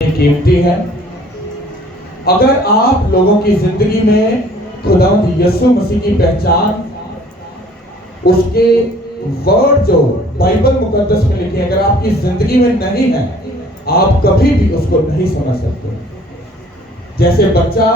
कीमती है। अगर आप लोगों की जिंदगी में खुदावंद यीशु मसीह की पहचान, उसके वर्ड जो बाइबल मुकद्दस में लिखे, अगर आपकी जिंदगी में नहीं है, आप कभी भी उसको नहीं समझ सकते। जैसे बच्चा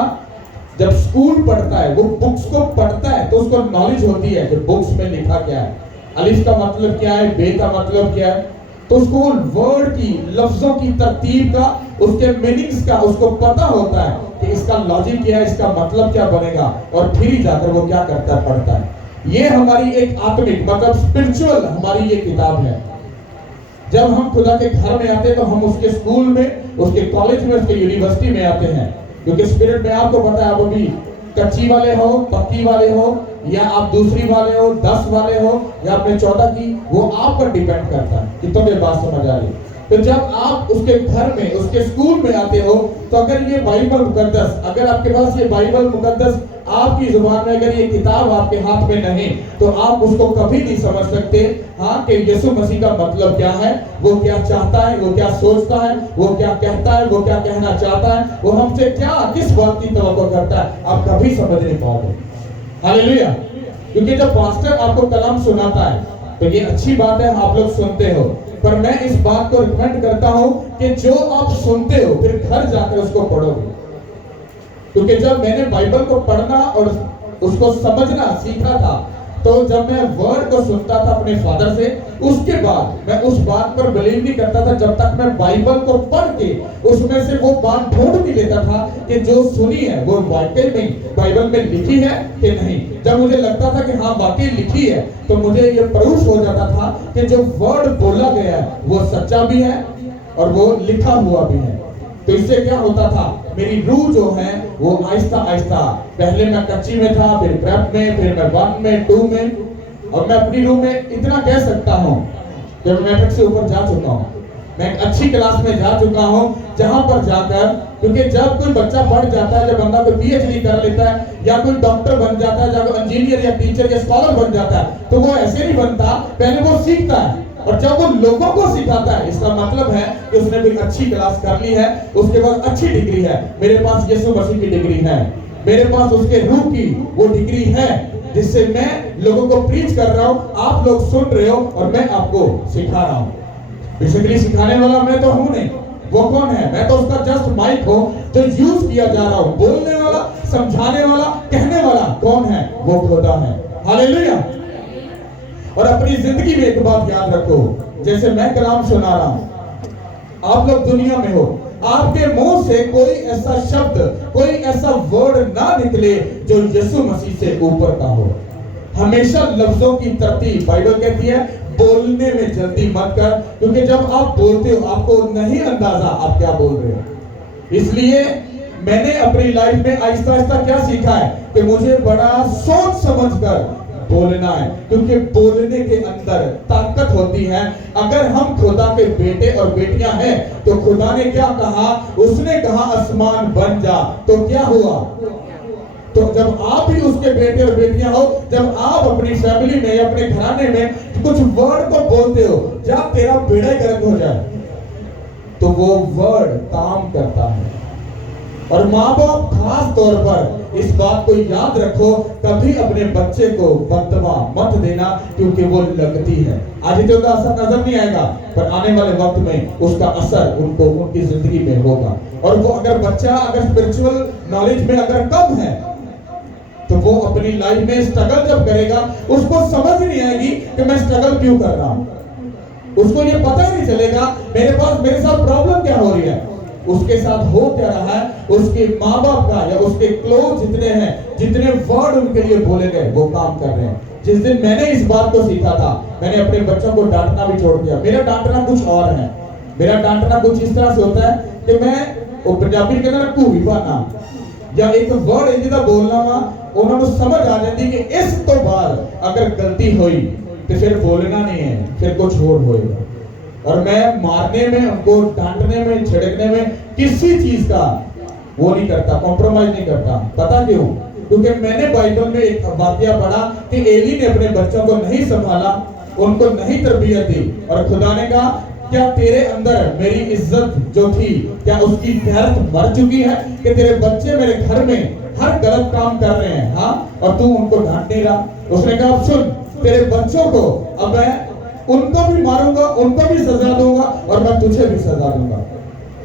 जब स्कूल पढ़ता है, वो बुक्स को पढ़ता है तो उसको नॉलेज होती है कि बुक्स में लिखा क्या है, अलिफ का मतलब क्या है, बे का मतलब क्या है, तो उसको वर्ड की, लफ्जों की तरतीब का, उसके मीनिंग्स का उसको पता होता है कि इसका लॉजिक क्या है, इसका मतलब क्या बनेगा, और फिर ही जाकर वो क्या करता है, पढ़ता है। ये हमारी एक आत्मिक मतलब स्पिरिचुअल हमारी ये किताब है। जब हम खुदा के घर में आते हैं तो हम उसके स्कूल में, उसके कॉलेज में, उसके यूनिवर्सिटी में आते हैं, क्योंकि स्पिरिट में आपको पता है, आप अभी कच्ची वाले हो, पक्की वाले हो, या आप दूसरी वाले हो, 10 वाले हो, या आपने 14 की, वो आप पर डिपेंड करता है कि तुम्हें बात समझ आ रही। तो जब आप उसके घर में, उसके स्कूल में आते हो, तो अगर ये बाइबल मुकद्दस, अगर आपके पास ये बाइबल मुकद्दस आपकी जुबान में, अगर ये किताब आपके हाथ में नहीं, तो आप उसको कभी नहीं समझ सकते। हाँ, कि यीशु मसीह का मतलब क्या है, वो क्या चाहता है, वो क्या सोचता है, वो क्या कहता है, वो क्या कहना चाहता है, वो हमसे क्या, किस बात की तवक्को करता है, आप कभी समझ नहीं पाओगे। हालेलुया। क्योंकि जब पास्टर आपको कलाम सुनाता है तो ये अच्छी बात है, आप लोग सुनते हो, पर मैं इस बात को रिकमेंड करता हूं कि जो आप सुनते हो फिर घर जाकर उसको पढ़ोगे। क्योंकि जब मैंने बाइबल को पढ़ना और उसको समझना सीखा था, तो जब मैं वर्ड को सुनता था अपने फादर से, उसके बाद मैं उस बात पर बिलीव नहीं करता था जब तक मैं बाइबल को पढ़ के उसमें से वो बात ढूंढ नहीं लेता था कि जो सुनी है वो वाकई में बाइबल में लिखी है कि नहीं। जब मुझे लगता था कि हाँ वाकई लिखी है, तो मुझे ये प्रूफ हो जाता था कि जो वर्ड बोला गया है वो सच्चा भी है और वो लिखा हुआ भी है। तो इससे क्या होता था, मेरी रूह जो है वो आहिस्ता आहिस्ता, पहले मैं कच्ची में था, फिर प्रेप में, फिर मैं 1 में, 2 में, और मैं अपनी रूह में इतना कह सकता हूँ कि मैं मैट्रिक से ऊपर जा चुका हूँ। मैं एक अच्छी क्लास में जा चुका हूँ, जहां पर जाकर, क्योंकि जब कोई बच्चा पढ़ जाता है, जब बंदा कोई पीएचडी कर लेता है, या कोई डॉक्टर बन जाता है, जब इंजीनियर या टीचर या स्कॉलर बन जाता है, तो वो ऐसे नहीं बनता, पहले वो सीखता है, और जब वो लोगों को सिखाता है, इसका मतलब है कि उसने कोई अच्छी क्लास कर ली है, उसके पास अच्छी डिग्री है। मेरे पास यीशु मसीह की डिग्री है, मेरे पास उसके रूह की वो डिग्री है, जिससे मैं लोगों को प्रीच कर रहा हूँ, आप लोग सुन रहे हो और मैं आपको सिखा रहा हूँ। बेसिकली सिखाने वाला मैं तो हूँ नहीं, वो कौन है, मैं तो उसका जस्ट माइक हूँ जो यूज किया जा रहा हूँ। बोलने वाला, समझाने वाला, कहने वाला कौन है, वो खुदा है। हालेलुया। और अपनी जिंदगी में एक बात याद रखो, जैसे मैं कलाम सुना रहा हूं, आप लोग दुनिया में हो, आपके मुंह से कोई ऐसा शब्द, कोई ऐसा वर्ड ना निकले जो यीशु मसीह से ऊपर का हो। हमेशा लफ्जों की तरतीब, बाइबल कहती है बोलने में जल्दी मत कर, क्योंकि जब आप बोलते हो आपको नहीं अंदाजा आप क्या बोल रहे हो। इसलिए मैंने अपनी लाइफ में आहिस्ता आहिस्ता क्या सीखा है कि मुझे बड़ा सोच समझ कर बोलना है, क्योंकि बोलने के अंदर ताकत होती है। अगर हम खुदा के बेटे और बेटियां हैं, तो खुदा ने क्या कहा, उसने कहा आसमान बन जा, तो क्या हुआ। तो जब आप भी उसके बेटे और बेटियां हो, जब आप अपनी फैमिली में, अपने घराने में कुछ वर्ड को बोलते हो, जब तेरा बेड़ा गर्क हो जाए, तो वो वर्ड काम करता है। और माँ बाप खास तौर पर इस बात को याद रखो, कभी अपने बच्चे को बददुआ मत देना, क्योंकि वो लगती है। आज तो उसका असर नजर नहीं आएगा, पर आने वाले वक्त में उसका असर उनको, उनकी जिंदगी में होगा। और वो अगर बच्चा, अगर स्पिरिचुअल नॉलेज में अगर कम है, तो वो अपनी लाइफ में स्ट्रगल जब करेगा, उसको समझ नहीं आएगी कि मैं स्ट्रगल क्यों कर रहा हूं। उसको ये पता ही नहीं चलेगा मेरे साथ प्रॉब्लम क्या हो रही है, उसके साथ हो क्या रहा है। उसके माँ बाप का या उसके क्लोज जितने हैं, जितने वर्ड उनके लिए बोले गए, वो काम कर रहे हैं। जिस दिन मैंने इस बात को सीखा था, मैंने अपने बच्चों को डांटना भी छोड़ दिया। मेरा डांटना कुछ और है, मेरा डांटना कुछ इस तरह से होता है कि मैं, वो पंजाबी कहते हैं ना, घूवी पाना, या एक वर्ड इंज दा बोलना वा, उन्होंने समझ आ जाती कि इस तो बाद अगर गलती हुई तो फिर बोलना नहीं है, फिर कुछ और होएगा। और मैं मारने में, उनको डांटने में, छिड़कने में किसी चीज का वो नहीं करता, कॉम्प्रोमाइज नहीं करता। पता क्यों? क्योंकि मैंने बाइबल में एक वाकया पढ़ा कि एली ने अपने बच्चों को नहीं संभाला, उनको नहीं तरबियत दी, और खुदा ने कहा क्या तेरे अंदर मेरी इज्जत जो थी, क्या उसकी तहरत मर चुकी है कि तेरे बच्चे मेरे घर में हर गलत काम कर रहे हैं, हाँ, और तू उनको डांट नहीं रहा? उसने कहा अब सुन, तेरे बच्चों को अब मैं उनको भी मारूंगा, उनको भी सजा दूंगा और मैं तुझे भी सजा दूंगा।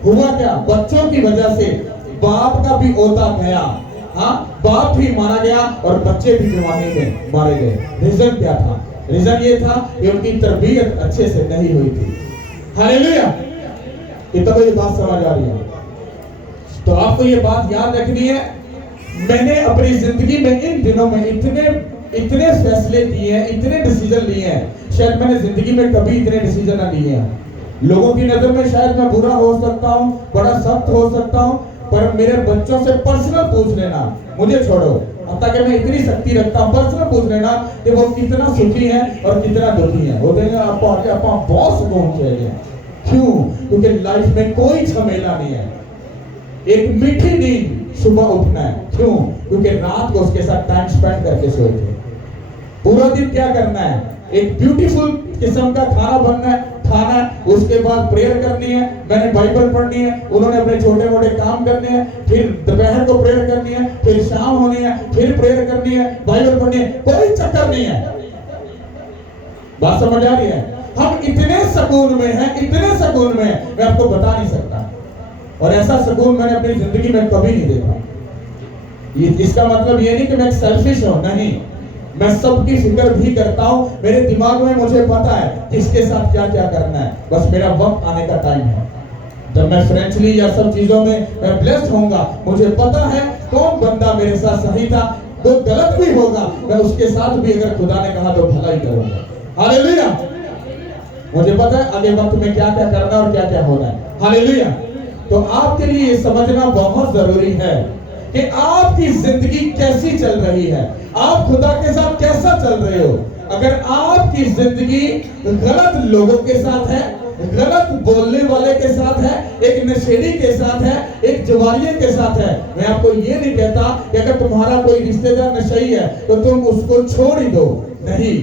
हुआ क्या, बच्चों की वजह से बाप का भी ओता गया, हाँ, बाप भी मारा गया और बच्चे भी जवानी में मारे गए। रीजन क्या था? रीजन ये था कि उनकी तरबियत अच्छे से नहीं हुई थी। हालेलुया! कितना ये बात समझ आ रही है? तो आपको ये बात याद रखनी है। मैंने अपनी जिंदगी में इन दिनों में इतने फैसले किए हैं, इतने डिसीजन लिए हैं, शायद मैंने जिंदगी में कभी इतने डिसीजन ना लिए हैं। लोगों की नजर में शायद मैं बुरा हो सकता हूँ, बड़ा सख्त हो सकता हूँ, पर मेरे बच्चों से पर्सनल पूछ लेना, मुझे छोड़ो, ताकि मैं इतनी शक्ति रखता हूँ, पर्सनल पूछ लेना कि वो कितना सुखी है और कितना दुखी है। वो देंगे आपको आगे आप बहुत सुकून चाहिए। क्यों? क्योंकि लाइफ में कोई झमेला नहीं है। एक मीठी नींद सुबह उठना है। क्यों? क्योंकि रात को उसके साथ टाइम स्पेंड करके सोए। पूरा दिन क्या करना है? एक ब्यूटीफुल किस्म का खाना बनना है, खाना है, उसके बाद प्रेयर करनी है, मैंने बाइबल पढ़नी है, उन्होंने अपने छोटे मोटे काम करने हैं, फिर दोपहर को प्रेयर करनी है, फिर शाम होनी है, फिर प्रेयर करनी है, बाइबल पढ़नी है, कोई चक्कर नहीं है। बात समझ आ रही है? हम इतने सुकून में हैं, इतने सुकून में मैं आपको बता नहीं सकता। और ऐसा सुकून मैंने अपनी जिंदगी में कभी नहीं देखा। इसका मतलब ये नहीं कि मैं सेल्फिश हूं, नहीं, मैं सबकी फिक्र भी करता हूं। मेरे दिमाग में मुझे पता है किसके साथ क्या क्या करना है, बस मेरा वक्त आने का टाइम है जब मैं फ्रेंचली या सब चीजों में मैं ब्लेस्ड होऊंगा। मुझे पता है कौन बंदा मेरे साथ सही था, वो गलत भी होगा, मैं उसके साथ भी अगर खुदा ने कहा तो भला ही करूंगा। हालेलुया! मुझे पता है आगे वक्त में क्या क्या करना और क्या क्या होना है। हालेलुया! तो आपके लिए ये समझना बहुत जरूरी है कि आपकी जिंदगी कैसी चल रही है, आप खुदा के साथ कैसा चल रहे हो। अगर आपकी जिंदगी गलत लोगों के साथ है, गलत बोलने वाले के साथ है, एक नशेड़ी के साथ है, एक जुआरिये के साथ है, मैं आपको ये नहीं कहता कि अगर तुम्हारा कोई रिश्तेदार नशेड़ी है तो तुम उसको छोड़ ही दो, नहीं,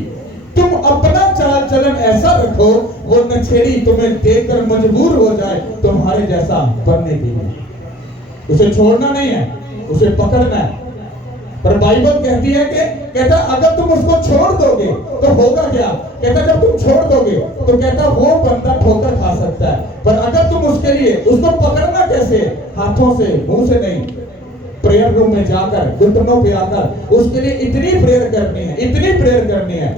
तुम अपना चाल चलन ऐसा रखो वो नशेड़ी तुम्हें देखकर मजबूर हो जाए तुम्हारे जैसा बनने के लिए। उसे छोड़ना नहीं है, उसे पकड़ना है। पर बाइबल कहती है कि कहता अगर तुम उसको छोड़ दोगे तो होगा क्या? कहता जब तुम छोड़ दोगे तो कहता वो बंदा ठोकर खा सकता है, पर अगर तुम उसके लिए उसको पकड़ना कैसे? हाथों से, मुंह से नहीं, प्रेयर रूम में जाकर घुटनों पे आकर उसके लिए इतनी प्रेयर करनी है, इतनी प्रेयर करनी है।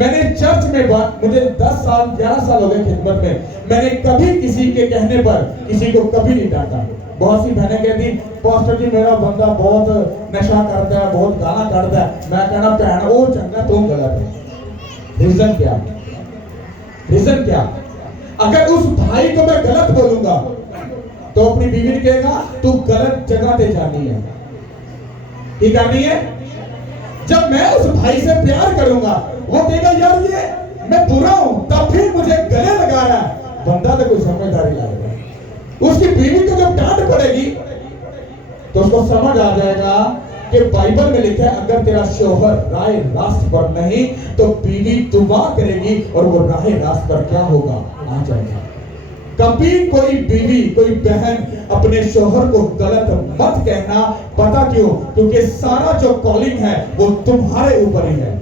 मैंने चर्च में मुझे 10 साल 11 साल हो गए खिदमत में, मैंने कभी किसी के कहने पर किसी को कभी नहीं डांटा। बहुत सी बहनें कहती पास्टर जी मेरा बंदा बहुत नशा करता है, बहुत गाना करता है। मैं कहना भैन वो चंगा, तुम गलत है। रीजन क्या? रीजन क्या? अगर उस भाई को मैं गलत बोलूंगा तो अपनी बीवी ने कहेगा तू गलत जगह पे जानी है। ये करनी है। जब मैं उस भाई से प्यार करूंगा वो कहेगा यार ये मैं बुरा हूं, तब भी मुझे गले लगा रहा है, बंदा तो कोई समझदारी लाएगा। उसकी बीवी को जब डांट पड़ेगी तो उसको समझ आ जाएगा कि बाइबल में लिखा है अगर तेरा शौहर राह रास्त पर नहीं तो बीवी दुआ करेगी और वो राह रास्त पर क्या होगा? आ जाएगा। कभी कोई बीवी, कोई बहन अपने शौहर को गलत मत कहना। पता क्यों? क्योंकि सारा जो कॉलिंग है वो तुम्हारे ऊपर ही है।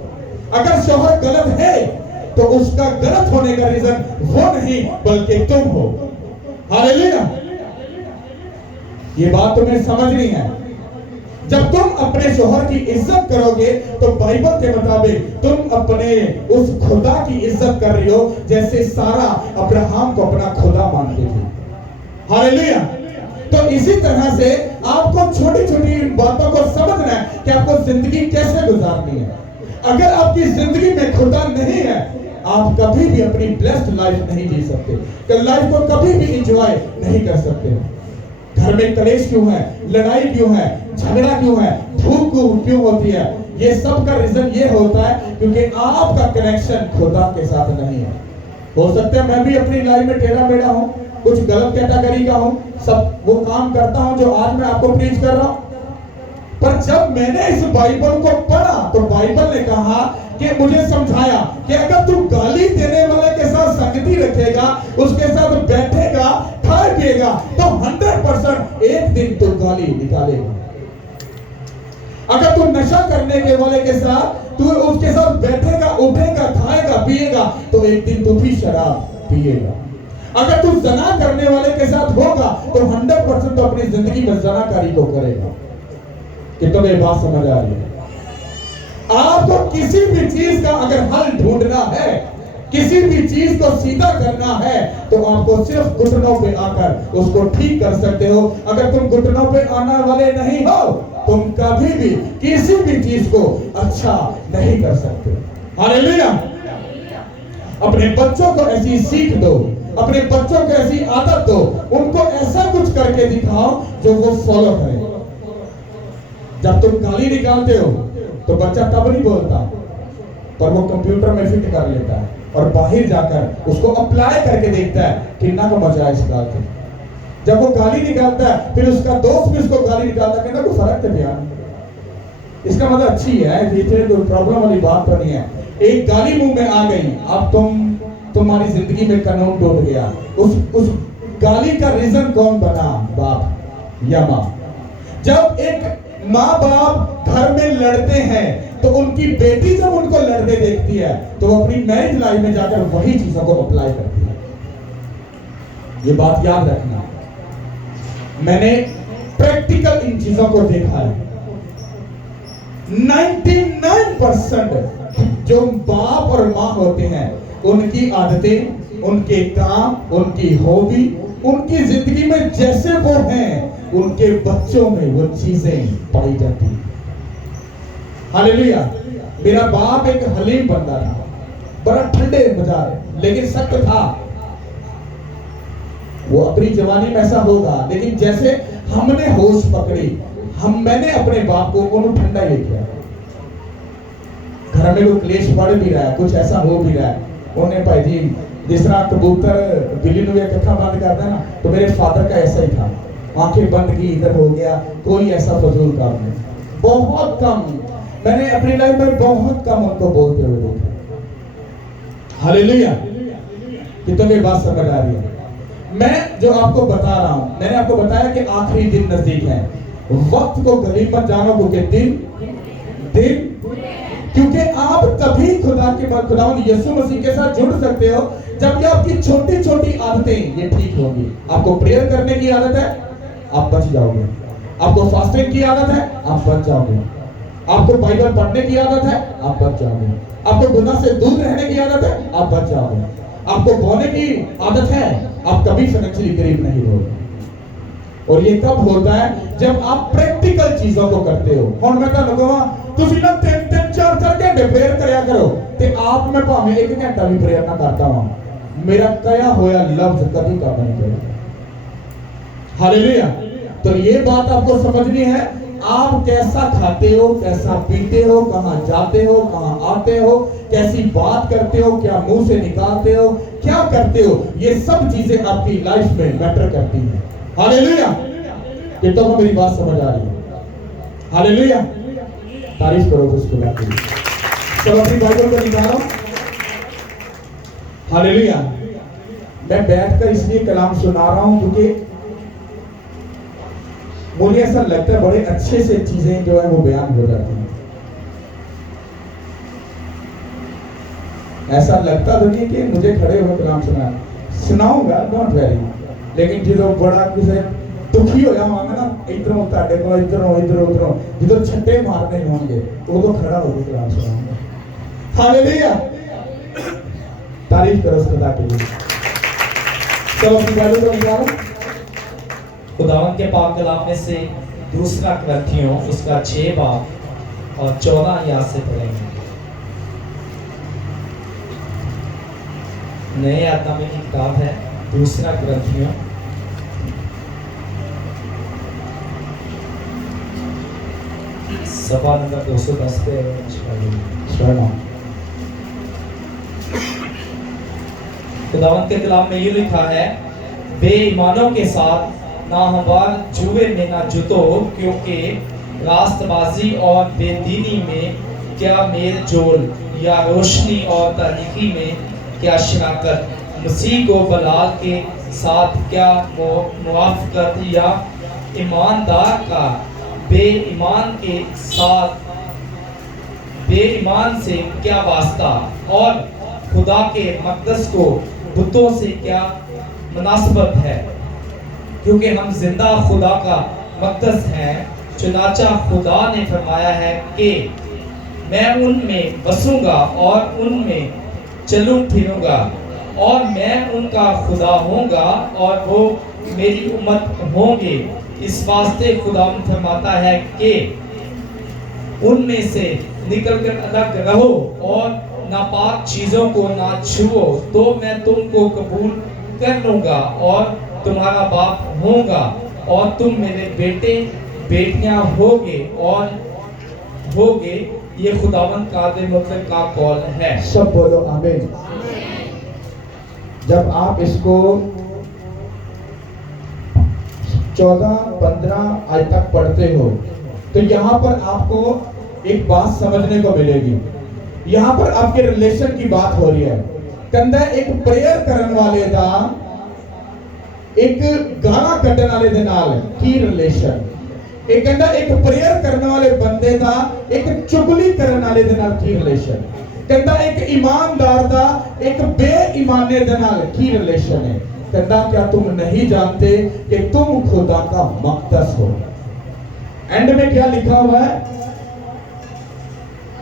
अगर शौहर गलत है तो उसका गलत होने का रीजन वो नहीं बल्कि तुम हो। हालेलुया! ये बात तुम्हें समझनी है। जब तुम अपने शौहर की इज्जत करोगे तो बाइबल के मुताबिक तुम अपने उस खुदा की इज्जत कर रही हो जैसे सारा अब्राहम को अपना खुदा मानती थी। हालेलुया! तो इसी तरह से आपको छोटी छोटी बातों को समझना है कि आपको जिंदगी कैसे गुजारनी है। अगर आपकी जिंदगी में खुदा नहीं है आप कभी भी अपनी ब्लेस्ड लाइफ नहीं जी सकते, लाइफ को कभी भी एंजॉय नहीं कर सकते। घर में कलेश क्यों है, लड़ाई क्यों है, झगड़ा क्यों है, भूख क्यों होती है? ये सब का रीजन ये होता है क्योंकि आपका कनेक्शन खुदा के साथ नहीं है। हो सकता है मैं भी अपनी लाइफ में टेढ़ा मेढ़ा हूं, कुछ गलत कैटेगरी का हूं, सब वो काम करता हूं जो आज मैं आपको प्रीच कर रहा हूं, पर जब मैंने इस बाइबल को पढ़ा तो बाइबल ने कहा कि मुझे समझाया कि अगर तू गाली देने वाले के साथ संगति रखेगा, उसके साथ बैठेगा, खाए पिएगा, तो 100% एक दिन तू गाली निकालेगा। अगर तू नशा करने के वाले के साथ तू उसके साथ बैठेगा, उठेगा, खाएगा, पिएगा, तो एक दिन तू भी शराब पिएगा। अगर तू ज़ना करने वाले के साथ होगा तो 100% तो अपनी जिंदगी में ज़नाकारी को करेगा। कि तुम्हें बात समझ आ रही है? आपको किसी भी चीज का अगर हल ढूंढना है, किसी भी चीज को सीधा करना है, तो आपको सिर्फ घुटनों पे आकर उसको ठीक कर सकते हो। अगर तुम घुटनों पे आने वाले नहीं हो, तुम कभी भी किसी भी चीज को अच्छा नहीं कर सकते। हालेलुया। अपने बच्चों को ऐसी सीख दो, अपने बच्चों को ऐसी आदत दो, उनको ऐसा कुछ करके दिखाओ जो वो फॉलो करें। जब तुम गाली निकालते हो तो बच्चा तब नहीं बोलता, पर वो कंप्यूटर में फिट कर लेता है और बाहर जाकर उसको अप्लाई करके देखता है कितना को मजा है इस गाल से। जब वो गाली निकालता है, फिर उसका दोस्त भी उसको गाली निकालता है, कहना कोई फर्क है भैया, इसका मतलब अच्छी है, ये कोई प्रॉब्लम वाली बात तो नहीं है। एक गाली मुंह में आ गई, अब तुम्हारी जिंदगी में कानून टूट गया। उस गाली का रीजन कौन बना? बाप या माँ। जब एक माँ बाप घर में लड़ते हैं तो उनकी बेटी जब उनको लड़ते देखती है तो वो अपनी मैरिज लाइफ में जाकर वही चीजों को अप्लाई करती है। ये बात याद रखना, मैंने प्रैक्टिकल इन चीजों को देखा है। 99% जो बाप और माँ होते हैं, उनकी आदतें, उनके काम, उनकी हॉबी, उनकी जिंदगी में जैसे वो हैं, उनके बच्चों में वो चीजें पाई जाती हैं। हालेलुया। मेरा बाप एक हलीम बंदा था, बड़ा ठंडे मिजाज, लेकिन सख्त था। वो अपनी जवानी में ऐसा होगा, लेकिन जैसे हमने होश पकड़ी, मैंने अपने बाप को उन्होंने ठंडा ही किया। घर में कोई क्लेश बढ़ भी रहा है, कुछ ऐसा हो भी रहा है, उन्हें भाई जी जिस तरह कबूतर बिल्ली ने अखा बंद करता है ना, तो मेरे फादर का ऐसा ही था। आंखें बंद की, इधर हो गया, कोई ऐसा फजूल काम नहीं। बहुत कम, मैंने अपनी लाइफ में बहुत कम उनको बोलते हुए देखा। हालेलुया। कितनों की बात समझ आ रही है? मैं जो आपको बता रहा हूं, मैंने आपको बताया कि आखिरी दिन नजदीक है। वक्त को गरीब मत जानो, क्योंकि दिन क्योंकि आप तभी खुदावंद यीशु मसीह के साथ जुड़ सकते हो जब ये आपकी छोटी छोटी आदतें ये ठीक होंगी। आपको प्रेयर करने की आदत है, आप बच जाओगे। आपको फास्टिंग की आदत है, आप बच जाओगे। आपको बाइबल पढ़ने की आदत है, आप बच जाओगे। आपको गुनाह से दूर रहने की आदत है, आप बच जाओगे। आपको बोने की आदत है, आप कभी फाइनेंशियली गरीब नहीं होगे। और ये कब होता है? जब आप प्रैक्टिकल चीजों को करते हो। ਹੁਣ मैं ਤੁਹਾਨੂੰ ਕਹਾਂ ਤੁਸੀਂ ਨਾ 3-4 घंटे प्रेयर करया करो ते आप मैं भाਵੇਂ 1 घंटा भी प्रेयर ना करता हूं, मेरा कया होया लफ्ज कभी काम नहीं करेगा। हालेलुया। तो ये बात आपको समझनी है, आप कैसा खाते हो, कैसा पीते हो, कहां जाते हो, कहां आते हो, कैसी बात करते हो, क्या मुंह से निकालते हो, क्या करते हो, ये सब चीजें आपकी लाइफ में मैटर करती हैं। हालेलुया। कितनों को मेरी बात समझ आ रही है? हालेलुया। तारीफ करो उसको बात करिए। सब अपनी बाइबल को निकालो। हालेलुया। मैं बैठकर इसलिए कलाम सुना रहा हूं क्योंकि मुझे ऐसा लगता है बड़े अच्छे से चीजें जो है वो बयान हो जाती हैं। ऐसा लगता तो नहीं कि मुझे खड़े होकर कलाम सुनाऊंगा, डोंट वरी, लेकिन जो बड़ा किसी दुखी हो जाऊंगा ना, इधरों ताड़े को इधरों उधरों जिधर छट्टे मारने होंगे वो तो खड़ा होकर कलाम सुनाऊंगा। हालेलुया। तारीफ करो खुदा के लिए। सब अपनी बाइबल को निकालो। खुदावंद के पाक कलाम में से दूसरा ग्रंथियों उसका 6 बाब और 14 आयत से पढ़ेंगे। नए आत्मा की किताब है, दूसरा ग्रंथियों सभा नंबर 210 पे खुदावंद के कलाम में ये लिखा है, बेईमानों के साथ ना हमार जुए में ना जुतो, क्योंकि रास्तबाजी और बेदीनी में क्या मेल जोल, या रोशनी और तारीकी में क्या शराकत, मसीह को बलाल के साथ क्या मुआफ़क़त, या ईमानदार का बेईमान के साथ बेईमान से क्या वास्ता, और खुदा के मक़दस को बुतों से क्या मुनासबत है। क्योंकि हम जिंदा खुदा का मक़दस हैं, चुनाचा खुदा ने फरमाया है कि मैं उनमें बसूंगा और उनमें चलूं फिरूंगा, और मैं उनका खुदा होऊंगा और वो मेरी उम्मत होंगे। इस वास्ते खुदा फरमाता है कि उनमें से निकलकर अलग रहो और नापाक चीज़ों को ना छुओ, तो मैं तुमको कबूल कर लूँगा और तुम्हारा बाप होऊंगा, और तुम मेरे बेटे बेटियां होगे। ये खुदावंद कादिर मुतलक का कौल है। सब बोलो आमीन। जब आप इसको 14-15 आज तक पढ़ते हो तो यहाँ पर आपको एक बात समझने को मिलेगी। यहाँ पर आपके रिलेशन की बात हो रही है। कंधा एक प्रेयर करने वाले दा एक गाना कटने वाले दे नाल की रिलेशन, एक कहता एक प्रेयर करने वाले बंदे दा एक चुगली करने वाले दे नाल की रिलेशन, कहता एक ईमानदार दा एक बेईमाने दे नाल की रिलेशन है। कहता क्या तुम नहीं जानते कि तुम खुदा का मक़दस हो। एंड में क्या लिखा हुआ है,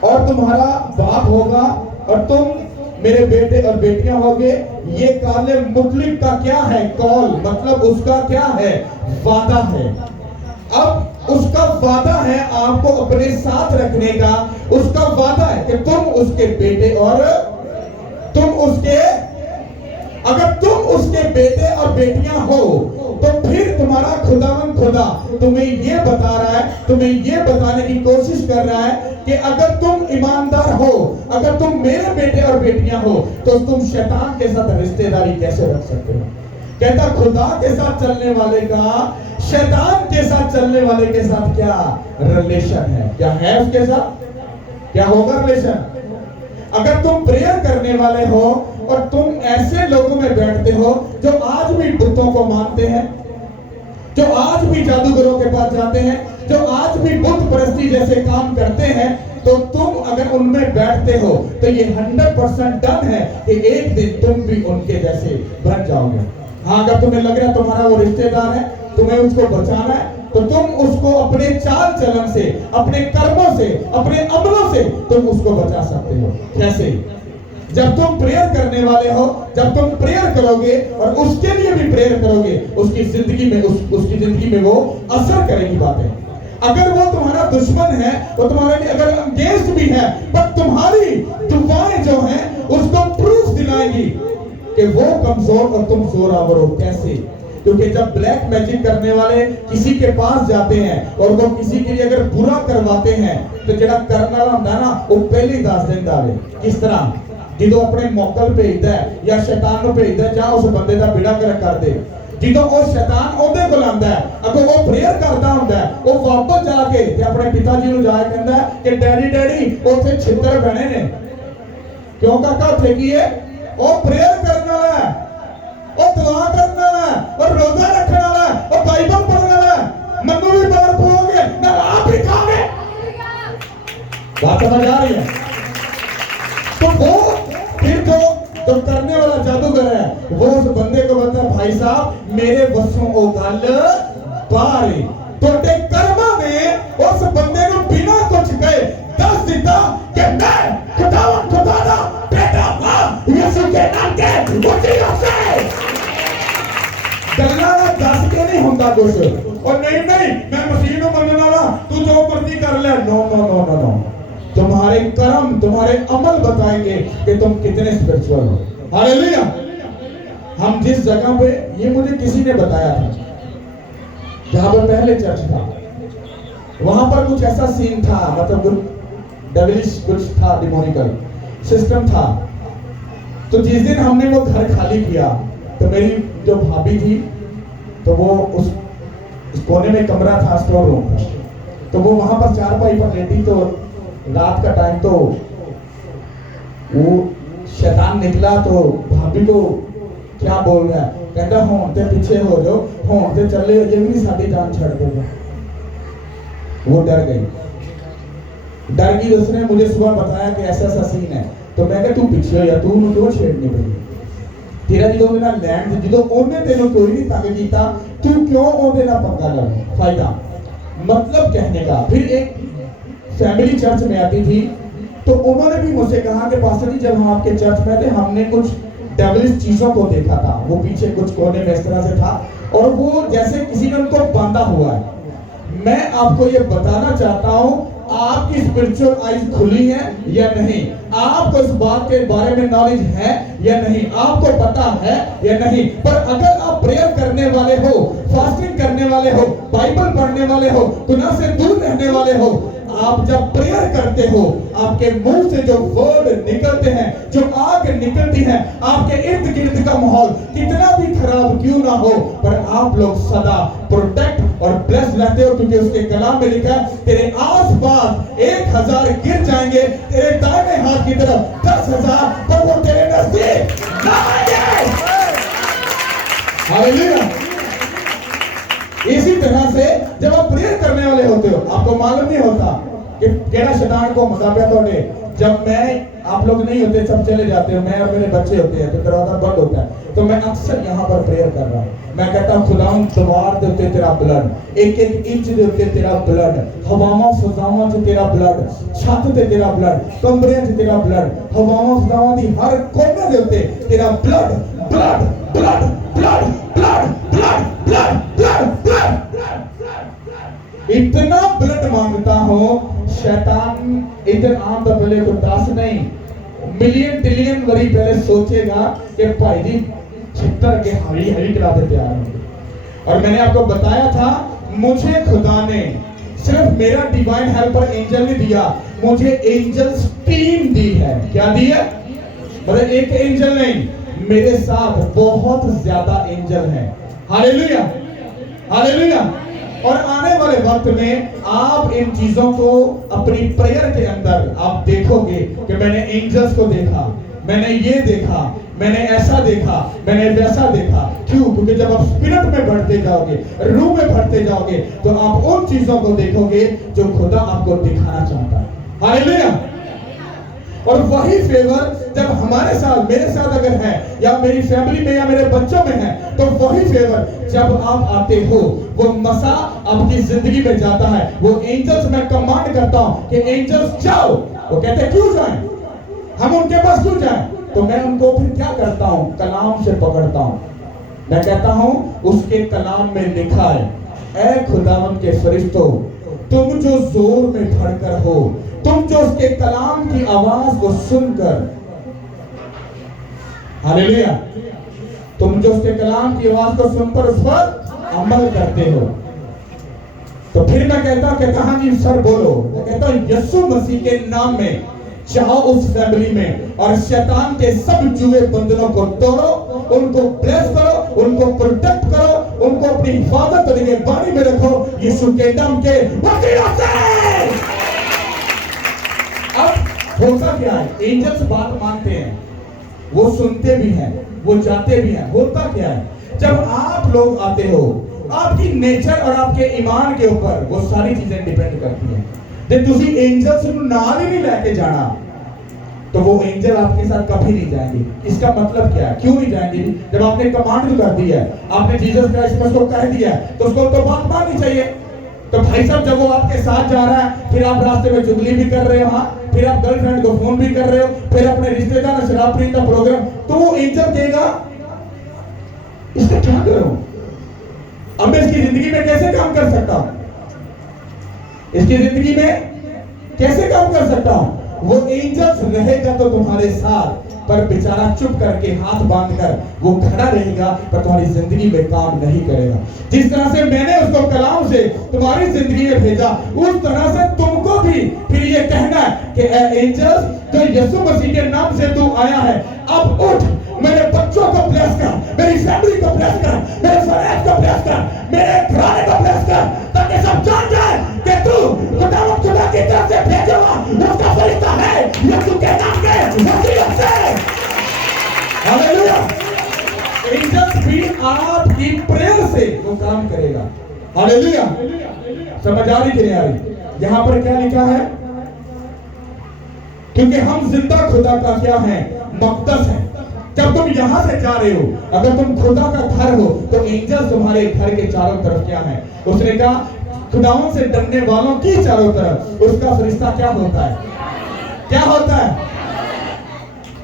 और तुम्हारा बाप होगा और तुम मेरे बेटे और बेटियां होगे। ये काले मुतलिक का क्या है, कॉल मतलब उसका क्या है, वादा है। अब उसका वादा है आपको अपने साथ रखने का। उसका वादा है कि तुम उसके बेटे और तुम उसके, अगर तुम उसके बेटे और बेटियां हो तो फिर तुम्हारा खुदावन खुदा तुम्हें ये बता रहा है, तुम्हें ये बताने की कोशिश कर रहा है कि अगर तुम ईमानदार हो, अगर तुम मेरे बेटे और बेटियां हो तो तुम शैतान के साथ रिश्तेदारी कैसे रख सकते हो। कहता खुदा के साथ चलने वाले का शैतान के साथ चलने वाले के साथ क्या रिलेशन है, क्या है उसके साथ, क्या होगा रिलेशन। अगर तुम प्रेयर करने वाले हो और तुम ऐसे लोगों में बैठते हो जो आज भी बुतों को मानते हैं, जो आज भी जादूगरों के पास जाते हैं, जो आज भी बुत परस्ती जैसे काम करते हैं, तो तुम अगर उनमें बैठते हो तो ये 100% डन है कि एक दिन तुम भी उनके जैसे बन जाओगे। हाँ, अगर तुम्हें लग रहा है तुम्हारा वो रिश्तेदार है, तुम्हें उसको बचाना है, तो तुम उसको अपने चाल चलन से, अपने कर्मों से, अपने अमलों से तुम उसको बचा सकते हो। कैसे? जब तुम प्रेयर करने वाले हो, जब तुम प्रेयर करोगे और उसके लिए भी प्रेयर करोगे, उसकी जिंदगी में उसकी जिंदगी में वो असर करेगी बातें। अगर वो तुम्हारा दुश्मन है, वो तुम्हारे लिए अगर अगेंस्ट भी है, पर तुम्हारी दुआएं जो हैं उसको प्रूफ दिलाएगी कि वो कमजोर और तुम जोरावर हो। कैसे? क्योंकि जब ब्लैक मैजिक करने वाले किसी के पास जाते हैं और वो किसी के लिए अगर बुरा करवाते हैं तो जेड़ा करने वाला होता है ना, वो पहले ही दस दिन दावे। किस तरह? जो अपने मौकल भेजता है या शैतान को भेजता है, जा उस बंदे का बेड़ा कर दे। जो वो शैतान ओदे को लांदा है, अगर वो प्रेयर करता होता है, वो वापस जाके अपने पिताजी को जाके कहता है कि डैडी डैडी उसे छितर बने ने। क्यों काका उठे की है? वो प्रेयर करने वाला है, वो दुआ करने वाला है, और रोजा रखने वाला है, और बाइबल पढ़ने वाला है। मन्नू भी बाहर खोओगे ना, आप भी खाओगे। बात समझ आ रही है? तो वो फिर जो करने वाला जादूगर है वो उस बंदे को बता, भाई साहब मेरे वसों ओ गल बारे तोटे कर्मा में उस बंदे को बिना कुछ कहे दस दिता कि मैं खुदा दा बेटा हूं, यीशु के नाम के उठियो से। गल्ला दस के नहीं होता कुछ, और नहीं मैं मसीह को मनने वाला, तू जो मर्जी कर ले। No no no no no, तुम्हारे कर्म, तुम्हारे अमल बताएंगे कि तुम कितने स्पिरिचुअल हो। हालेलुया। हम जिस जगह पे, ये मुझे किसी ने बताया था, जहां पर पहले चर्च था, वहां पर कुछ ऐसा सीन था, मतलब कुछ डेविलिश कुछ था, डिमोनिकल सिस्टम था। तो जिस दिन हमने वो घर खाली किया तो मेरी जो भाभी थी, तो वो उस कोने में कमरा था, स्टोर रूम था, तो वो वहां पर चारपाई पर लेटी, तो रात का टाइम, तो वो शैतान निकला तो भाभी को क्या बोल रहा है, कहता हों ते पीछे हो जाओ, हों ते चले, ये भी नहीं साड़ी जान छड़ देगा। वो डर गई, डर गई। उसने मुझे सुबह बताया कि ऐसा ऐसा सीन है, तो मैं कहा तू पीछे हो या तू क्यों छेड़नी पई, तेरा जो मेरा लैंड जो ओने तेन कोई नहीं तंग किया, तू क्यों ओदे ना पंगा ला, फायदा मतलब कहने का। फिर एक फैमिली चर्च में आती थी, तो उन्होंने भी मुझसे कहा कि पास्टर जी जब हम आपके चर्च में थे हमने कुछ डेविलिश चीजों को देखा था, वो पीछे कुछ कोने में इस तरह से था और वो जैसे किसी ने उनको बांधा हुआ है। मैं आपको ये बताना चाहता हूं, आपकी स्पिरिचुअल आइज खुली है या नहीं, आपको इस बात के बारे में नॉलेज है या नहीं, आपको पता है या नहीं। पर अगर आप प्रेयर करने वाले हो, फास्टिंग करने वाले हो, बाइबल पढ़ने वाले हो, गुनाह से दूर रहने वाले हो, आप जब प्रेयर करते हो, आपके मुंह से जो वर्ड निकलते हैं, जो आग निकलती है, आपके इर्द गिर्द का माहौल कितना भी खराब क्यों ना हो, पर आप लोग सदा प्रोटेक्ट और ब्लेस रहते हो, क्योंकि उसके कलाम में लिखा है तेरे आसपास 1000 गिर जाएंगे तेरे दाहिने हाथ की तरफ, 10,000 पर वो तेरे नजदीक ना आएंगे। हालेलुया। इसी तरह से जब आप प्रेयर करने वाले होते हो, आपको मालूम नहीं होता कि केड़ा शैतान को मजा पे तोड़े। जब मैं, आप लोग नहीं होते, सब चले जाते हो, मैं और मेरे बच्चे होते हैं, तो दरवाजा बंद होता है, तो मैं अक्सर यहाँ पर प्रेयर कर रहा हूँ। मैं कहता हूँ खुदावन दीवार दे उत्ते तेरा ब्लड, एक एक इंच दे उत्ते तेरा ब्लड, हवावां फजावां च तेरा ब्लड, छत ते तेरा ब्लड, कमरे च तेरा ब्लड, हवावां फजावां दी हर कोने दे उत्ते तेरा blood blood blood blood blood blood blood blood blood. इतना ब्लड मांगता हूं, शैतान इधर आम तो पहले तो 10 नहीं, मिलियन ट्रिलियन वरी पहले सोचेगा कि भाई जी छितर के हरी हरी कराते प्यार होंगे। और मैंने आपको बताया था, मुझे खुदा ने सिर्फ मेरा डिवाइन हेल्पर एंजल नहीं दिया, मुझे एंजल्स टीम दी है। क्या दी है? मतलब एक एंजल नहीं, मेरे साथ बहुत ज्यादा एंजल हैं। Hallelujah, hallelujah. और आने वाले वक्त में आप इन चीजों को अपनी प्रेयर के अंदर आप देखोगे कि मैंने एंजल्स को देखा, मैंने ये देखा, मैंने ऐसा देखा, मैंने वैसा देखा। क्यों? क्योंकि जब आप स्पिरिट में बढ़ते जाओगे, रूह में बढ़ते जाओगे, तो आप उन चीजों को देखोगे जो खुदा आपको दिखाना चाहता है। हालेलुया। और वही फेवर जब हमारे साथ, मेरे साथ अगर है या मेरी फैमिली में या मेरे बच्चों में है, तो वही फेवर जब आप आते हो, वो मसा आपकी जिंदगी में जाता है। वो एंजल्स मैं कमांड करता हूं कि एंजल्स जाओ, वो कहते हैं क्यों जाएं, हम उनके पास क्यों जाएं? तो मैं उनको फिर क्या करता हूं? कलाम से पकड़ता हूं। मैं कहता हूं उसके कलाम में लिखा है, ऐ खुदावंद के फरिश्तों, तुम जो जोर में खड़कर हो, तुम जो उसके कलाम की आवाज को सुनकर, हालेलुया, तुम जो उसके कलाम की आवाज को सुनकर उस पर अमल करते हो। तो फिर मैं कहता हूं कि कहां जी सर बोलो, मैं कहता हूं यीशु मसीह के नाम में जाओ उस फैमिली में और शैतान के सब जुए बंधनों को तोड़ो, उनको ब्लेस करो, उनको प्रोटेक्ट करो, उनको अपनी हिफाजत और निगरानी में रखो यीशु के नाम के वसीले से। अब होता क्या है? एंजल्स बात मानते हैं, वो सुनते भी हैं, वो जाते भी हैं। होता क्या है? जब आप लोग आते हो, आपकी नेचर और आपके ईमान के ऊपर वो सारी चीजें डिपेंड करती हैं। जे तुसी एंजल्स को नाल ही नहीं लेके जाना, तो वो एंजल आपके साथ कभी नहीं जाएंगे। इसका मतलब क्या है? क्यों नहीं जाएंगे? जब आपने कमांड कर दी है, आपने जीसस क्राइस्ट को कह दिया है, तो उसको तो बात माननी चाहिए। तो भाई साहब जब वो आपके साथ जा रहा है, फिर आप रास्ते में चुगली भी कर रहे हो, हाँ, फिर आप गर्लफ्रेंड को फोन भी कर रहे हो, फिर अपने रिश्तेदार शराब पीने का प्रोग्राम, तो वो एंजल कहेगा इसका क्या करूं? अब मैं इसकी जिंदगी में कैसे काम कर सकता हूं? इसकी जिंदगी में कैसे काम कर सकता हूं? वो एंजल्स रहेगा तो तुम्हारे साथ, पर बेचारा चुप करके हाथ बांधकर वो खड़ा रहेगा, पर तुम्हारी जिंदगी में काम नहीं करेगा। जिस तरह से मैंने उसको कलाम से तुम्हारी जिंदगी में भेजा, उस तरह से तुमको भी फिर ये कहना है कि एंजल्स, जो यीशु मसीह के नाम से तू आया है, अब उठ, मेरे बच्चों को ब्लेस कर, मेरी फैमिली को ब्लेस कर, मेरे समाज को ब्लेस कर, मेरे घराने को ब्लेस कर, ताकि सब जान जाए कि तू हालेलुया। समझ आ रही कि नहीं आ रही? यहां पर क्या लिखा है? क्योंकि हम जिंदा खुदा का क्या है? मक़दस है। जब तुम यहां से जा रहे हो, अगर तुम खुदा का घर हो, तो एंजल तुम्हारे घर के चारों तरफ क्या है? उसने कहा खुदाओं से डरने वालों की चारों तरफ उसका फरिश्ता क्या होता है? क्या होता है?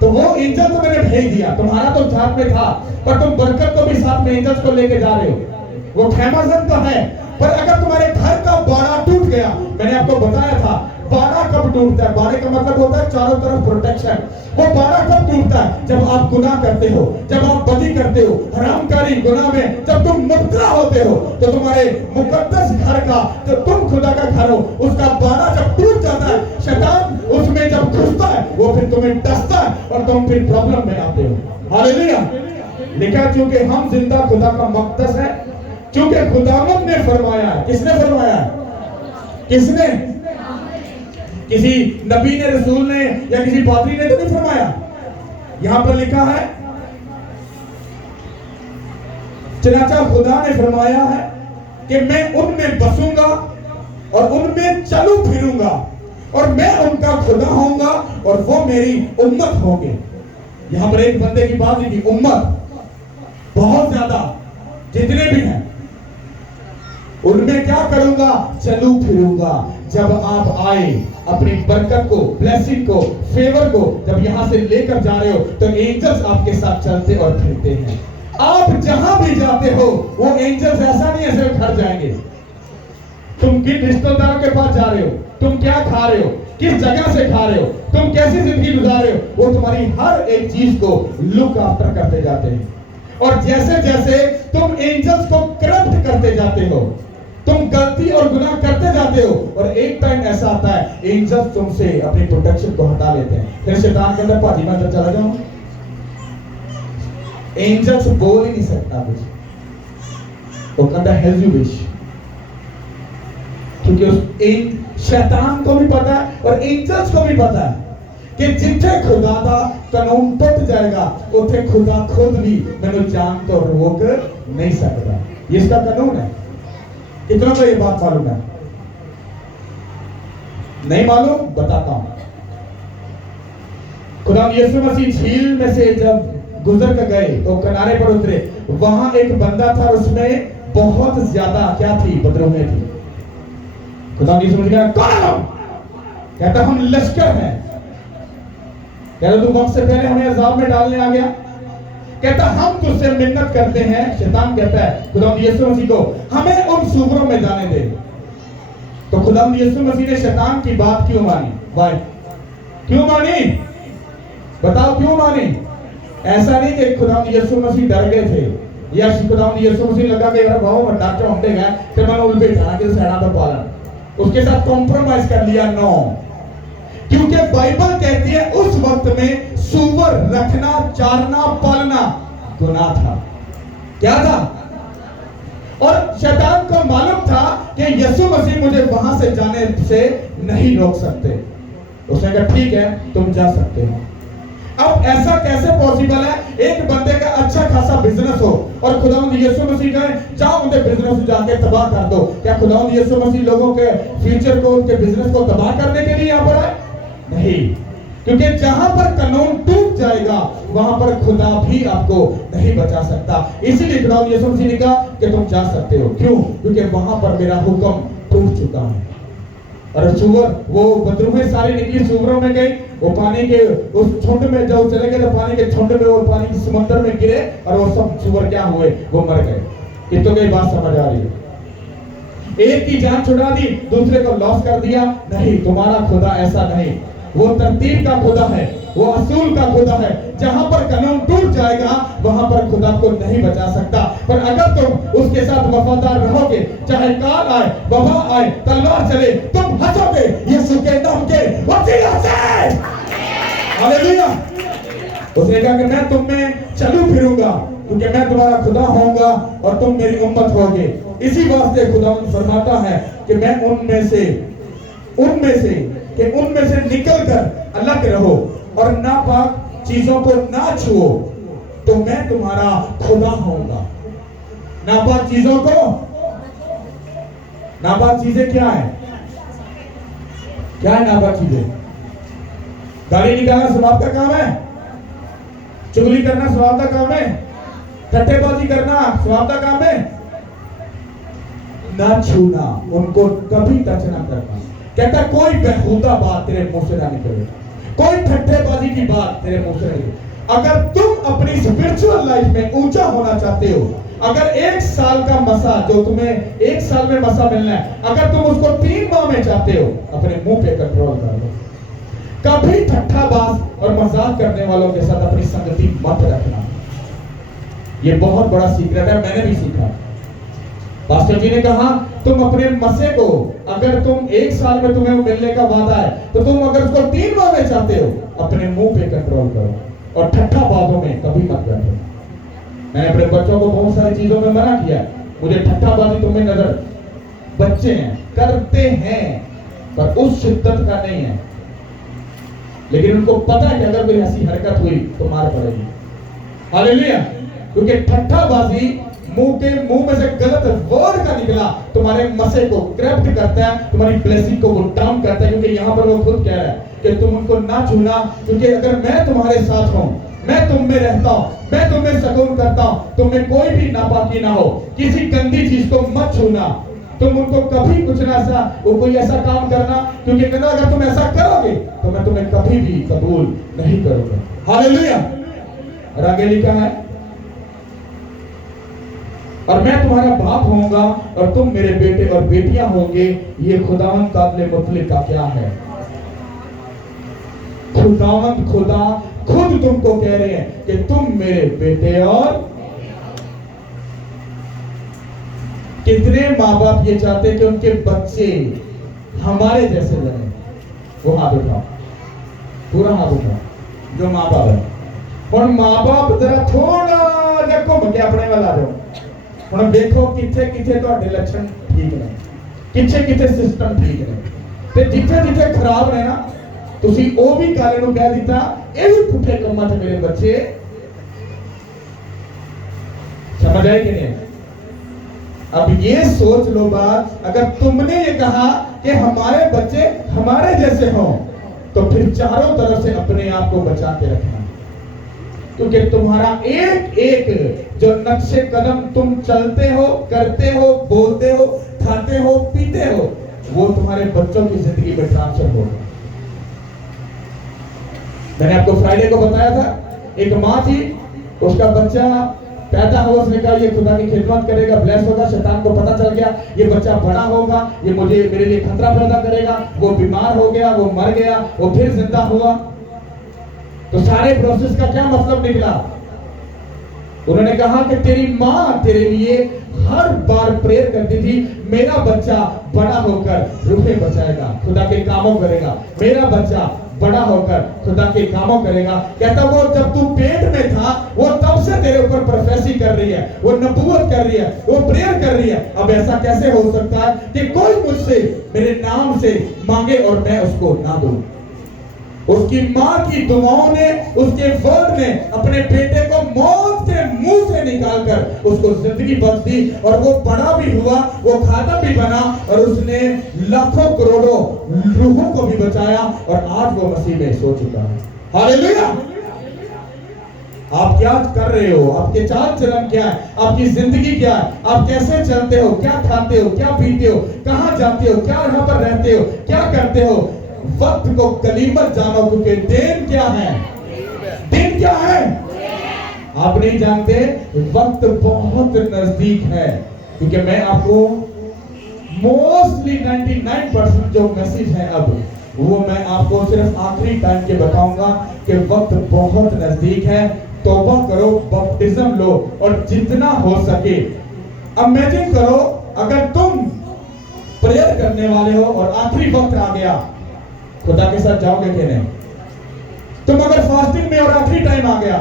तो वो एंजल तो मैंने भेज दिया, तुम्हारा तो साथ में था, पर तुम बरकत को भी साथ में एंजल्स को लेके जा रहे हो। वो खैमाजन तो है, पर अगर तुम्हारे घर का बाड़ा टूट गया, मैंने आपको बताया था बाड़ा कब टूटता है? बाड़े का मतलब होता है चारों तरफ प्रोटेक्शन। वो बाड़ा कब टूटता है? जब आप गुनाह करते हो, जब आप बदी करते हो, हरामकारी गुनाह में जब तुम मुब्तला होते हो, तो तुम्हारे मुकद्दस घर का, जो तुम खुदा का घर हो, उसका बाड़ा जब टूट जाता है, शैतान उसमें जब घुसता है, वो फिर तुम्हें डसता है और तुम फिर प्रॉब्लम में आते हो। हालेलुया। लिखा चूंकि हम जिंदा खुदा का मक़दस है, क्योंकि खुदावंद ने फरमाया है। किसने फरमाया है? किसने? किसी नबी ने, रसूल ने या किसी पादरी ने तो नहीं फरमाया। यहां पर लिखा है चनाचा खुदा ने फरमाया है कि मैं उनमें बसूंगा और उनमें चलू फिरूंगा और मैं उनका खुदा होऊंगा और वो मेरी उम्मत होंगे। यहां पर एक बंदे की बात लिखी, उम्मत बहुत ज्यादा, जितने भी हैं उनमें क्या करूंगा? चलू फिरूंगा। जब आप आए अपनी बरकत को, ब्लेसिंग को, फेवर को जब यहां से लेकर जा रहे हो, तो एंजल्स आपके साथ चलते और फिरते हैं। आप जहां भी जाते हो, वो एंजल्स ऐसा नहीं ऐसे घर जाएंगे। तुम किन रिश्तेदारों के पास जा रहे हो, तुम क्या खा रहे हो, किस जगह से खा रहे हो, तुम कैसी जिंदगी गुजार रहे हो, वो तुम्हारी हर एक चीज को लुक आफ्टर करते जाते हैं। और जैसे जैसे तुम एंजल्स को करप्ट करते जाते हो, तुम गलती और गुनाह करते जाते हो, और एक टाइम ऐसा आता है एंजल्स तुमसे अपनी प्रोटेक्शन को हटा लेते हैं। फिर शैतान कहता है भाजी मैं अंदर चला जाऊं। एंजल्स बोल ही नहीं सकता कुछ, वो कहता है एज यू विश, क्योंकि उस शैतान को भी पता है और एंजल्स को भी पता है कि जिथे खुदा का कानून टूट जाएगा, उथे खुदा खुद भी मैंने जान तो रोक नहीं सकता। ये इसका कानून है। कितना को ये बात मालूम है? नहीं मालूम? बताता हूं। खुदा यीशु मसीह झील में से जब गुजर कर गए तो किनारे पर उतरे, वहां एक बंदा था, उसमें बहुत ज्यादा क्या थी? बदरूहें थी। खुदा यीशु मसीह कहता हम लश्कर हैं। कहता तू वक्त से पहले हमें अजाब में डालने आ गया। कहता हम तुझसे मिन्नत करते हैं। शैतान कहता है खुदा यीशु मसीह को हमें उन सूबरों में जाने दे। तो खुदा यीशु मसीह ने शैतान की बात क्यों मानी? भाई क्यों मानी? बताओ क्यों मानी? ऐसा नहीं कि खुदा यीशु मसीह डर गए थे या खुदा यीशु मसीह लगा कि यार भाव मैं डर चौंटे गए तो मैंने उल्टे जाना कि सैना तो पालन उसके साथ कॉम्प्रोमाइज कर लिया। नो, क्योंकि बाइबल कहती है उस वक्त में सूअर रखना, चारना, पालना गुनाह था। क्या था? और शैतान को मालूम था कि यीशु मसीह मुझे वहां से जाने से नहीं रोक सकते। उसने कहा ठीक है तुम जा सकते हो। अब ऐसा कैसे पॉसिबल है? एक बंदे का अच्छा खासा बिजनेस हो और खुदावंद यीशु मसीह कहे जाओ उनके बिजनेस को जाके तबाह कर दो। क्या खुदावंद यीशु मसीह लोगों के फ्यूचर को, उनके बिजनेस को तबाह करने के लिए यहाँ पर आए? नहीं, क्योंकि जहां पर कानून टूट जाएगा वहां पर खुदा भी आपको नहीं बचा सकता। इसीलिए खुदावंद यीशु मसीह ने कहा कि तुम जा सकते हो। क्यों? क्योंकि वहां पर मेरा हुक्म टूट चुका है। और सूअर वो बदरूहें सारी निकली, सूअरों में गई, वो पानी के उस झुंड में जब चले गए तो पानी के झुंड में और पानी के समुद्र में गिरे और वो सब सूअर क्या हुए? वो मर गए। कितनों की बात समझ आ रही है? एक की जान छुड़ा दी, दूसरे को लॉस कर दिया। नहीं, तुम्हारा खुदा ऐसा नहीं। वो तरतीब का खुदा है, वो असूल का खुदा है। जहां पर कानून टूट जाएगा वहां पर खुदा को नहीं बचा सकता। पर अगर तुम उसके साथ वफादार रहोगे, चाहे काल आए, वबा आए, तलवार चले, तुम हंसोगे यीशु के नाम के वसीला से। हालेलुया। उसने कहा कि मैं तुम में चलू फिरूंगा क्योंकि मैं तुम्हारा खुदा होऊंगा और तुम मेरी उम्मत होगे। इसी वास्ते खुदा फरमाता है कि मैं उनमें से निकल कर अलग रहो और नापाक चीजों को ना छुओ तो मैं तुम्हारा खुदा होऊंगा। नापाक चीजों को नापाक चीजें क्या है? क्या है नापाक चीजें? गाली निकालना स्वभाव का काम है, चुगली करना स्वभाव का काम है, ठट्ठेबाजी करना स्वभाव का काम है, ना छूना, उनको कभी टच ना करना। कहता कोई बेहुदा बात तेरे मुंह से ना निकले, कोई ठट्ठेबाजी की बात तेरे मुंह से नहीं। अगर तुम अपनी स्पिरिचुअल लाइफ में ऊंचा होना चाहते हो, अगर 1 साल का मसा जो तुम्हें 1 साल में मसा मिलना है, अगर तुम उसको 3 माह में चाहते हो, अपने मुंह पे कंट्रोल कर लो। कभी ठट्ठाबाज और मजाक करने वालों के साथ अपनी संगति मत रखना। ये बहुत बड़ा सीक्रेट है, मैंने भी सीखा। पास्टर जी ने कहा तुम अपने मसे को, अगर तुम 1 साल में तुम्हें मिलने का वादा है, तो तुम अगर उसको 3 माह में चाहते हो, अपने मुंह पे कंट्रोल करो और ठट्ठा बातों में कभी मत बैठो। मैंने अपने बच्चों को बहुत सारी चीजों में मना किया, मुझे ठट्ठाबाजी तुम्हें नजर, बच्चे हैं करते हैं पर उस शिद्दत का नहीं है, लेकिन उनको पता है कि अगर कोई ऐसी हरकत हुई तो मार पड़ेगी। हालेलुया। क्योंकि ठट्ठाबाजी मुंह में से गलत वर्ड का निकला तुम्हारे मसे को क्रैप्ट करता है, तुम्हारी ब्लेसिंग को वो डाउन करता है। क्योंकि यहाँ पर वो खुद कह रहा है कि तुम उनको ना छूना, क्योंकि अगर मैं तुम्हारे साथ हूं, मैं तुम में रहता हूं, मैं तुम्हें सकून करता हूं, तुम्हें कोई भी नापाकी ना हो, किसी गंदी चीज को मत छूना, तुम उनको कभी कुछ ना ऐसा कोई ऐसा काम करना, क्योंकि कहना अगर तुम ऐसा करोगे तो मैं तुम्हें कभी भी कबूल नहीं करूंगा। हालेलुया। और आगे लिखा है और मैं तुम्हारा बाप होऊंगा और तुम मेरे बेटे और बेटियां होंगे। ये खुदावंद काबिल मुतलिक का क्या है? खुदावंद खुदा खुद तुमको कह रहे हैं कि तुम मेरे बेटे और, कितने माँ बाप ये चाहते हैं कि उनके बच्चे हमारे जैसे बने? वो हाथ उठाओ, पूरा हाथ उठाओ जो माँ बाप है। और माँ बाप जरा थोड़ा जा घूम के अपने वाल आ जाओ। ਹੁਣ ਦੇਖੋ ਕਿੱਥੇ ਕਿੱਥੇ ਤੁਹਾਡੇ ਲੱਛਣ ਠੀਕ ਨੇ, ਕਿੱਥੇ ਕਿੱਥੇ ਸਿਸਟਮ ਠੀਕ ਨੇ, ਤੇ ਜਿੱਥੇ ਜਿੱਥੇ ਖਰਾਬ ਨੇ ਨਾ, ਤੁਸੀਂ ਉਹ ਵੀ ਕਾਲੇ ਨੂੰ ਕਹਿ ਦਿੱਤਾ ਇਹ ਵੀ ਪੁੱਠੇ ਕੰਮਾਂ 'ਚ ਮੇਰੇ ਬੱਚੇ। समझ आए कि नहीं? अब ये सोच लो बात, अगर तुमने ये कहा कि हमारे बच्चे हमारे जैसे हों, तो फिर चारों तरफ से अपने आप को बचा के रखना, क्योंकि तुम्हारा एक एक जो नक्शे कदम तुम चलते हो, करते हो, बोलते हो, खाते हो, पीते हो, वो तुम्हारे बच्चों की जिंदगी में ट्रांसफर होगा। मैंने आपको फ्राइडे को बताया था, एक माँ थी, उसका बच्चा पैदा हुआ, उसने कहा ये खुदा की खिदमत करेगा, ब्लेस होगा। शैतान को पता चल गया ये बच्चा बड़ा होगा, ये मेरे लिए खतरा पैदा करेगा। वो बीमार हो गया, वो मर गया, वो फिर जिंदा हुआ। तो सारे प्रोसेस का क्या मतलब निकला? उन्होंने कहा कि तेरी माँ तेरे लिए हर बार प्रेयर करती थी, मेरा बच्चा बड़ा होकर रूहें बचाएगा, खुदा के कामों करेगा, मेरा बच्चा बड़ा होकर खुदा के कामों करेगा। कहता वो जब तू पेट में था, वो तब से तेरे ऊपर प्रोफेसी कर रही है, वो नबूवत कर रही है, वो प्रेयर कर रही है। अब ऐसा कैसे हो सकता है कि कोई मुझसे मेरे नाम से मांगे और मैं उसको ना दूं? उसकी माँ की दुआओं ने, उसके वर्ड ने अपने बेटे को मौत के मुंह से निकालकर उसको जिंदगी बख्श दी, और वो बड़ा भी हुआ, वो खाता भी बना, और उसने लाखों करोड़ों रूहों को भी बचाया, और आज वो मसीह में सो चुका है। हालेलुया। आप क्या कर रहे हो? आपके चाल चलन क्या है? आपकी जिंदगी क्या है? आप कैसे चलते हो? क्या खाते हो? क्या पीते हो? कहां जाते हो? क्या यहां पर रहते हो? क्या करते हो? वक्त को गनीमत जानो, क्योंकि दिन क्या है? दिन क्या है? आप नहीं जानते, वक्त बहुत नजदीक है। क्योंकि मैं आपको मोस्टली 99% जो मैसेज है अब, वो मैं आपको सिर्फ आखिरी टाइम के बताऊंगा कि वक्त बहुत नजदीक है। तौबा करो, बपटिज्म लो, और जितना हो सके इमेजिन करो, अगर तुम प्रेयर करने वाले हो और आखिरी वक्त आ गया, खुदा के साथ जाओगे कि नहीं? तुम अगर फास्टिंग में और आखिरी टाइम आ गया,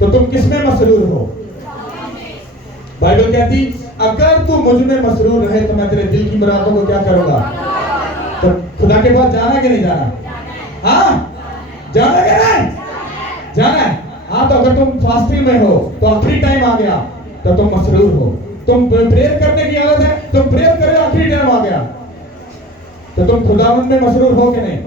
तो तुम किस में मसरूर हो? बाइबल कहती अगर तू मुझ में मसरूर रहे तो मैं तेरे दिल की मुरादों को क्या करूंगा? तो खुदा के पास जाना कि नहीं जाना? हाँ, जाना कि नहीं? जाना है। हाँ, तो अगर तुम फास्टिंग में हो तो आखिरी टाइम आ गया तो तुम मसरूर हो। तुम प्रेयर करने की आदत है, तुम प्रेयर करे, आखिरी टाइम आ तो तुम खुदावन में मसरूफ हो कि नहीं?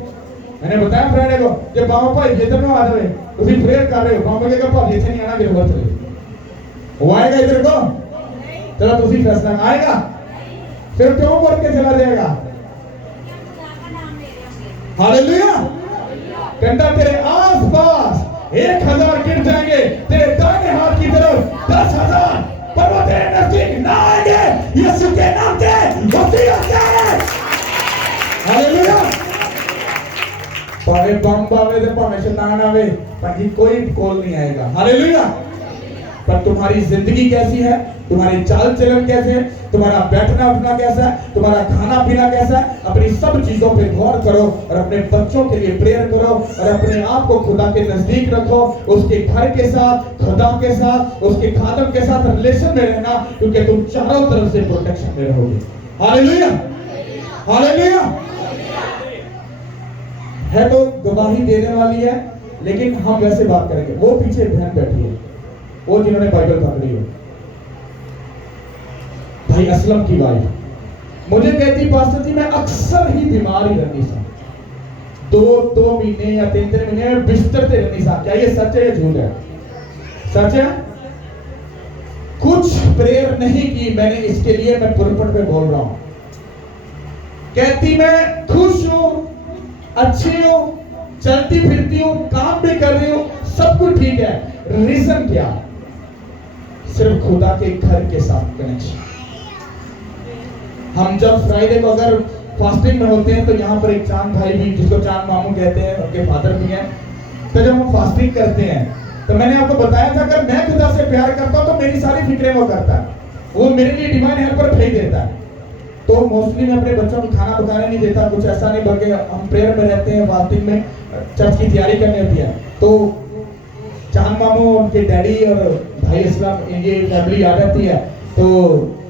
मैंने बताया फ्राइडे को जब बाबा भाई इधर में आ जाए उसी प्रेयर कर रहे हो, बाबा के भाई इथे नहीं आना कि वर्त चले वो आएगा इधर को, चलो तो उसी फैसला आएगा, फिर क्यों बोल के चला जाएगा? हालेलुया। कहता तेरे आसपास 1000 गिर जाएंगे, तेरे दाहिने हाथ की तरफ 10,000, पर वो तेरे नजदीक ना आएंगे। यीशु के नाम से वसीयत है। हालेलुया। भावे बम आवे तो भावे शैतान आवे, पर कोई कोल नहीं आएगा। हालेलुया। पर तुम्हारी जिंदगी कैसी है, तुम्हारी चाल चलन कैसे है, तुम्हारा बैठना उठना कैसा है, तुम्हारा खाना पीना कैसा है, अपनी सब चीजों पे गौर करो और अपने बच्चों के लिए प्रेयर करो और अपने आप को खुदा के नजदीक रखो, उसके घर के साथ, खुदा के साथ, उसके खादम के साथ रिलेशन में रहना, क्योंकि तुम चारों तरफ से प्रोटेक्शन में रहोगे। हालेलुया। हालेलुया। है तो गवाही देने वाली है, लेकिन हम वैसे बात करेंगे। वो पीछे बहन बैठी है, वो जिन्होंने बाइबल पकड़ी है, भाई असलम की वाइफ, मुझे कहती पास्टर जी मैं अक्सर ही बीमार ही रहती सा, 2 महीने या 3 महीने में बिस्तर पे रहती सा। क्या ये सच है या झूठ है? सच है। कुछ प्रेयर नहीं की मैंने इसके लिए, मैं पुरपट पे बोल रहा हूं। कहती मैं खुश हूं, अच्छी हूं, चलती फिरती हूं, काम भी कर रही हूं, सब कुछ ठीक है। रीजन क्या? सिर्फ खुदा के घर के साथ कनेक्शन। हम जब फ्राइडे को अगर फास्टिंग में होते हैं तो यहाँ पर एक चांद भाई भी, जिसको चांद मामू कहते हैं, उनके फादर भी हैं, तो जब हम फास्टिंग करते हैं तो मैंने आपको बताया था अगर मैं खुदा से प्यार करता हूँ तो मेरी सारी फिक्रें वो करता है, वो मेरे लिए डिवाइन हेल्पर भेज देता है। तो मोस्टली मैं अपने बच्चों को खाना पकाने नहीं देता, कुछ ऐसा नहीं, बल्कि हम प्रेयर में रहते हैं, फास्टिंग में चर्च की तैयारी करनी होती है। तो चांद मामू, उनके डैडी और भाई इस्लाम, ये फैमिली आ जाती है, तो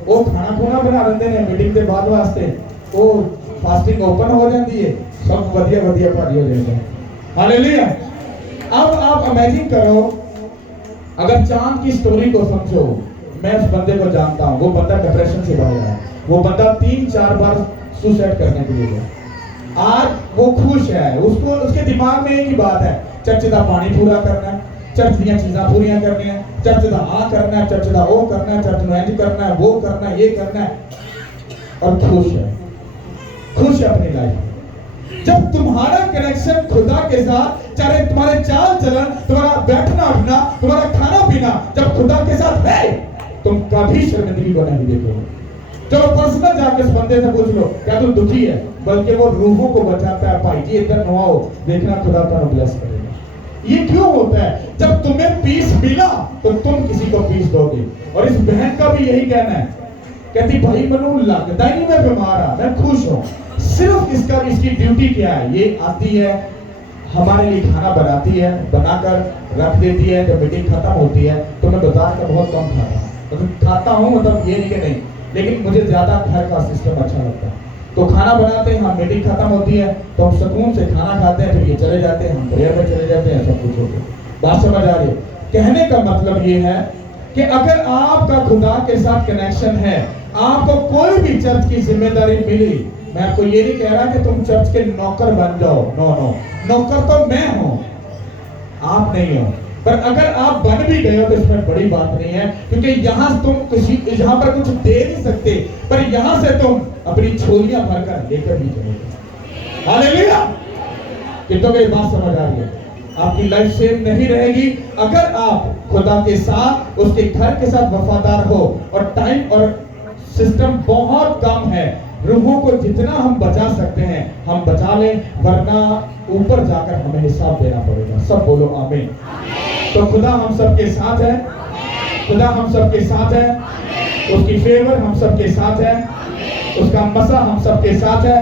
वो खाना खुना बना लेते हैं मीटिंग के बाद वास्ते, वो फास्टिंग ओपन हो जाती है, सब बढ़िया बढ़िया भारी हो जाते हैं। हालेलुया। अब आप इमेजिन करो, अगर चांद की स्टोरी को समझो, मैं उस बंदे को जानता हूँ, वो बंदा डिप्रेशन से भरा है, वो बंदा 3-4 बार सुसाइड करने के लिए गया। आज वो खुश है, उसको उसके दिमाग में एक ही बात है, चर्च का पानी पूरा करना है, चर्च दी चीज़ां पूरियां करनी है, चर्च का आ करना है, चर्च का वो करना है, चर्च में इंज करना है, वो करना है, ये करना है, और खुश है, खुश है अपनी लाइफ। जब तुम्हारा कनेक्शन खुदा के साथ, चाहे तुम्हारे चाल चलन, तुम्हारा बैठना उठना, तुम्हारा खाना पीना जब खुदा के साथ है, तुम कभी शर्मिंदगी को नहीं देखोगे। चलो पर्सनल जाकर इस बंदे से पूछ लो, क्या तुम दुखी है? बल्कि वो रूहों को बचाता है, भाई जी इधर न आओ, देखना खुदा तुम्हें ब्लेस करेगा। ये क्यों होता है? जब तुम्हें पीस मिला तो तुम किसी को पीस दोगे। और इस बहन का भी यही कहना है, कहती भाई मनु लगता ही नहीं मैं बीमार आ, मैं खुश हूँ। सिर्फ इसकी ड्यूटी क्या है? ये आती है, हमारे लिए खाना बनाती है, बनाकर रख देती है, जब मीटिंग खत्म होती है तो मैं बाजार का बहुत कम खाता हूँ, मतलब खाता हूँ, मतलब ये नहीं कि नहीं, लेकिन मुझे ज्यादा घर का सिस्टम अच्छा लगता है। तो खाना बनाते हैं, हम मीटिंग खत्म होती है तो हम सुकून से खाना खाते हैं, फिर ये चले जाते हैं, हम प्रेयर में चले जाते हैं, सब कुछ होता है। बात समझ आ रही है? कहने का मतलब ये है कि अगर आपका खुदा के साथ कनेक्शन है, आपको कोई भी चर्च की जिम्मेदारी मिली, मैं आपको ये नहीं कह रहा कि तुम चर्च के नौकर बन जाओ, नो नो, नौकर तो मैं हूं, आप नहीं हो। पर अगर आप बन भी गए हो तो इसमें बड़ी बात नहीं है, क्योंकि यहाँ तुम यहाँ पर कुछ दे नहीं सकते, पर यहाँ से तुम अपनी छोलियां भरकर लेकर ही चलोगे। हालेलुया। कितनों को ये बात समझ आ रही है? आपकी लाइफ सेम नहीं रहेगी अगर आप खुदा के साथ, उसके घर के साथ वफादार हो। और टाइम और सिस्टम बहुत कम है, रूहों को जितना हम बचा सकते हैं हम बचा लें, वरना ऊपर जाकर हमें हिसाब देना पड़ेगा। सब बोलो आमीन। तो खुदा हम सबके साथ है, खुदा हम सबके साथ है, उसकी फेवर हम सबके साथ है, उसका मसा हम सबके साथ है।